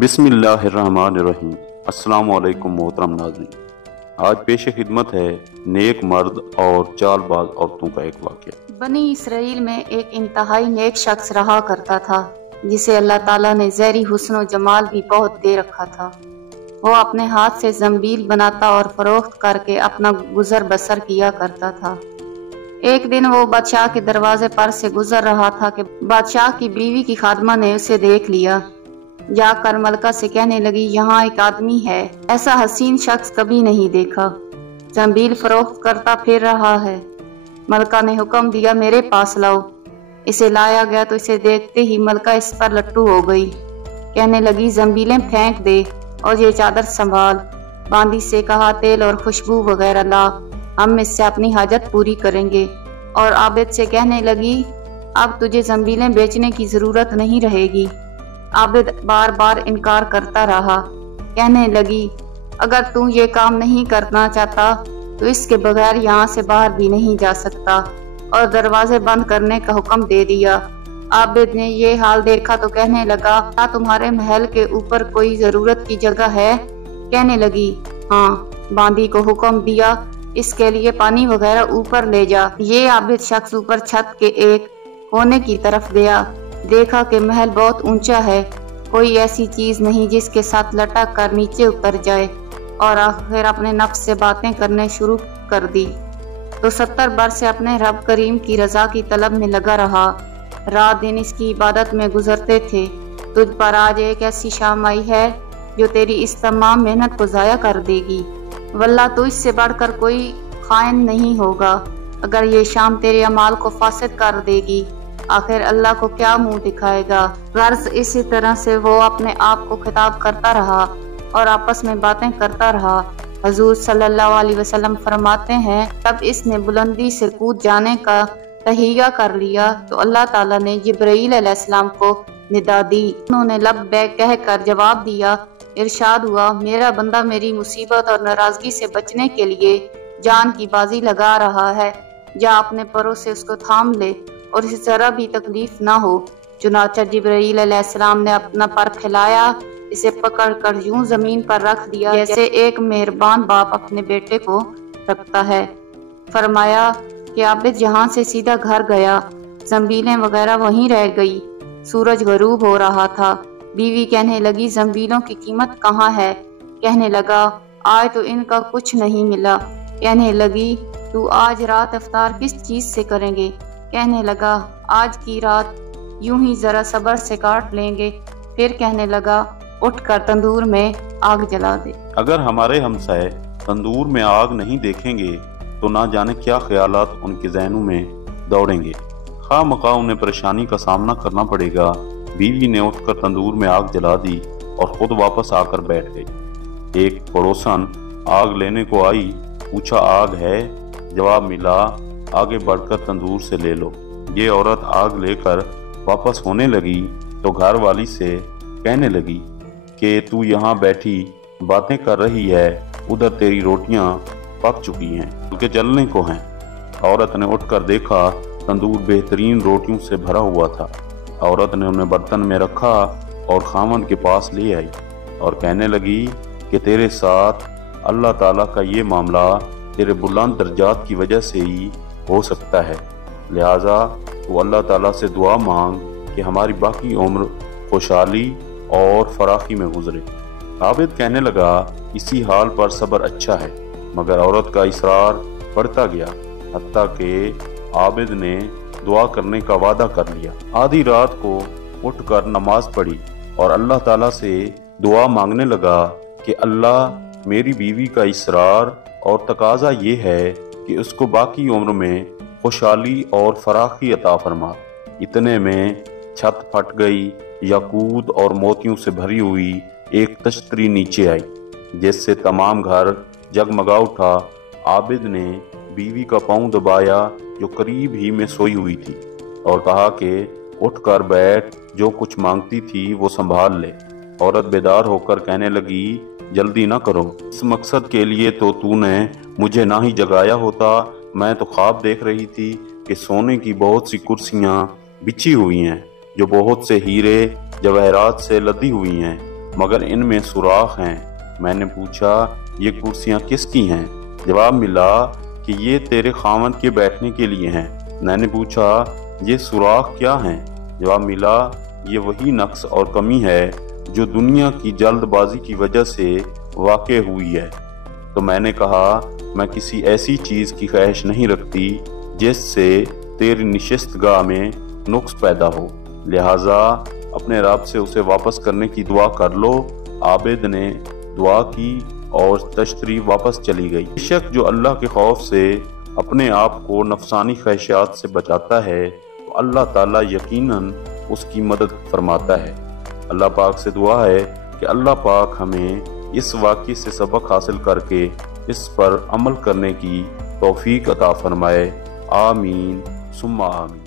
बिस्मिल्लाहिर्रहमानिर्रहीम। अस्सलाम वालेकुम मोहतरम नाज़रीन। आज पेश खिदमत है नेक मर्द और चालबाज औरतों का एक वाक़या। बनी इसराइल में एक इंतहाई नेक शख्स रहा करता था जिसे अल्लाह ताला ने ज़हरी हुस्न और जमाल भी बहुत दे रखा था। वो अपने हाथ से जंबील बनाता और फरोख्त करके अपना गुजर बसर किया करता था। एक दिन वो बादशाह के दरवाजे पर से गुजर रहा था कि बादशाह की बीवी की खादमा ने उसे देख लिया। जाकर मलका से कहने लगी, यहाँ एक आदमी है, ऐसा हसीन शख्स कभी नहीं देखा, जंबील फरोख्त करता फिर रहा है। मलका ने हुक्म दिया, मेरे पास लाओ। इसे लाया गया तो इसे देखते ही मलका इस पर लट्टू हो गई। कहने लगी, जंबीलें फेंक दे और ये चादर संभाल। बांदी से कहा, तेल और खुशबू वगैरह ला, हम इससे अपनी हाजत पूरी करेंगे। और आबिद से कहने लगी, अब तुझे जंबीलें बेचने की जरूरत नहीं रहेगी। आबिद बार बार इनकार करता रहा। कहने लगी, अगर तू ये काम नहीं करना चाहता तो इसके बगैर यहाँ से बाहर भी नहीं जा सकता, और दरवाजे बंद करने का हुक्म दे दिया। आबिद ने ये हाल देखा तो कहने लगा, क्या तुम्हारे महल के ऊपर कोई जरूरत की जगह है? कहने लगी, हाँ। बांदी को हुक्म दिया, इसके लिए पानी वगैरह ऊपर ले जा। ये आबिद शख्स ऊपर छत के एक कोने की तरफ गया। देखा कि महल बहुत ऊंचा है, कोई ऐसी चीज नहीं जिसके साथ लटक कर नीचे उतर जाए, और आखिर अपने नफ्स से बातें करने शुरू कर दी। तो 70 बरस से अपने रब करीम की रजा की तलब में लगा रहा। रात दिन इसकी इबादत में गुजरते थे। तुझ पर आज एक ऐसी शाम आई है जो तेरी इस तमाम मेहनत को जाया कर देगी। वल्लाह तो इससे बढ़कर कोई खाइन नहीं होगा। अगर ये शाम तेरे अमाल को फासिद कर देगी, आखिर अल्लाह को क्या मुंह दिखाएगा। गर्ज इसी तरह से वो अपने आप को खिताब करता रहा और आपस में बातें करता रहा। हजूर सल्लल्लाहु अलैहि वसल्लम फरमाते हैं, तब इसने बुलंदी से कूद जाने का तहिया कर लिया तो अल्लाह ताला ने जिब्राईल अलैहिस्सलाम को निदा दी। उन्होंने लब्बैक कहकर जवाब दिया। इरशाद हुआ, मेरा बंदा मेरी मुसीबत और नाराजगी से बचने के लिए जान की बाजी लगा रहा है, जा अपने परों से उसको थाम ले और इसे जरा भी तकलीफ ना हो। चुनाचा जिब्राईल अलैहिस्सलाम ने अपना पर फैलाया, इसे पकड़कर यूं जमीन पर रख दिया जैसे एक मेहरबान बाप अपने बेटे को रखता है। फरमाया कि आबिद यहाँ से सीधा घर गया। जंबीलें वगैरह वहीं रह गई। सूरज गरूब हो रहा था। बीवी कहने लगी, जंबीलों की कीमत कहाँ है? कहने लगा, आज तो इनका कुछ नहीं मिला। कहने लगी, तू आज रात इफ्तार किस चीज से करेंगे? कहने लगा, आज की रात यूं ही जरा सब्र से काट लेंगे। फिर कहने लगा, उठकर तंदूर में आग जला दे। अगर हमारे हमसाए तंदूर में आग नहीं देखेंगे तो ना जाने क्या ख्यालात उनके जहनों में दौड़ेंगे। खामखा उन्हें परेशानी का सामना करना पड़ेगा। बीवी ने उठकर तंदूर में आग जला दी और खुद वापस आकर बैठ गई। एक पड़ोसन आग लेने को आई, पूछा, आग है? जवाब मिला, आगे बढ़कर तंदूर से ले लो। ये औरत आग लेकर वापस होने लगी तो घर वाली से कहने लगी कि तू यहाँ बैठी बातें कर रही है, उधर तेरी रोटियां पक चुकी हैं, उनके जलने को हैं। औरत ने उठकर देखा, तंदूर बेहतरीन रोटियों से भरा हुआ था। औरत ने उन्हें बर्तन में रखा और खामन के पास ले आई और कहने लगी कि तेरे साथ अल्लाह ताला का ये मामला तेरे बुलंद दर्जात की वजह से ही हो सकता है, लिहाजा तो अल्लाह ताला से दुआ मांग कि हमारी बाकी उम्र खुशहाली और फराखी में गुजरे। आबिद कहने लगा, इसी हाल पर सब्र अच्छा है, मगर औरत का इसरार बढ़ता गया, हत्ता कि आबिद ने दुआ करने का वादा कर लिया। आधी रात को उठकर नमाज पढ़ी और अल्लाह ताला से दुआ मांगने लगा कि अल्लाह, मेरी बीवी का इसरार और तकाजा ये है कि उसको बाकी उम्र में खुशहाली और फराखी अता फरमा। इतने में छत फट गई। याकूत और मोतियों से भरी हुई एक तश्तरी नीचे आई, जिससे तमाम घर जगमगा उठा। आबिद ने बीवी का पांव दबाया जो करीब ही में सोई हुई थी और कहा कि उठकर बैठ, जो कुछ मांगती थी वो संभाल ले। औरत बेदार होकर कहने लगी, जल्दी ना करो, इस मकसद के लिए तो तूने मुझे ना ही जगाया होता। मैं तो ख्वाब देख रही थी कि सोने की बहुत सी कुर्सियां बिछी हुई हैं जो बहुत से हीरे जवाहरात से लदी हुई हैं मगर इनमें सुराख हैं। मैंने पूछा, ये कुर्सियां किसकी हैं? जवाब मिला कि ये तेरे खामद के बैठने के लिए हैं। मैंने पूछा, ये सुराख क्या हैं? जवाब मिला, ये वही नक्स और कमी है जो दुनिया की जल्दबाजी की वजह से वाक़ हुई है। तो मैंने कहा, मैं किसी ऐसी चीज़ की ख्वाहिश नहीं रखती जिससे तेरी निशिस्तगाह में नुक्स पैदा हो, लिहाजा अपने रब से उसे वापस करने की दुआ कर लो। आबिद ने दुआ की और तश्तरी वापस चली गई। बेशक जो अल्लाह के खौफ से अपने आप को नफसानी ख्वाहिशात से बचाता है तो अल्लाह ताला यकीनन उसकी मदद फरमाता है। अल्लाह पाक से दुआ है कि अल्लाह पाक हमें इस वाक़े से सबक हासिल करके इस पर अमल करने की तौफीक अता फरमाए। आमीन सुम्मा आमीन।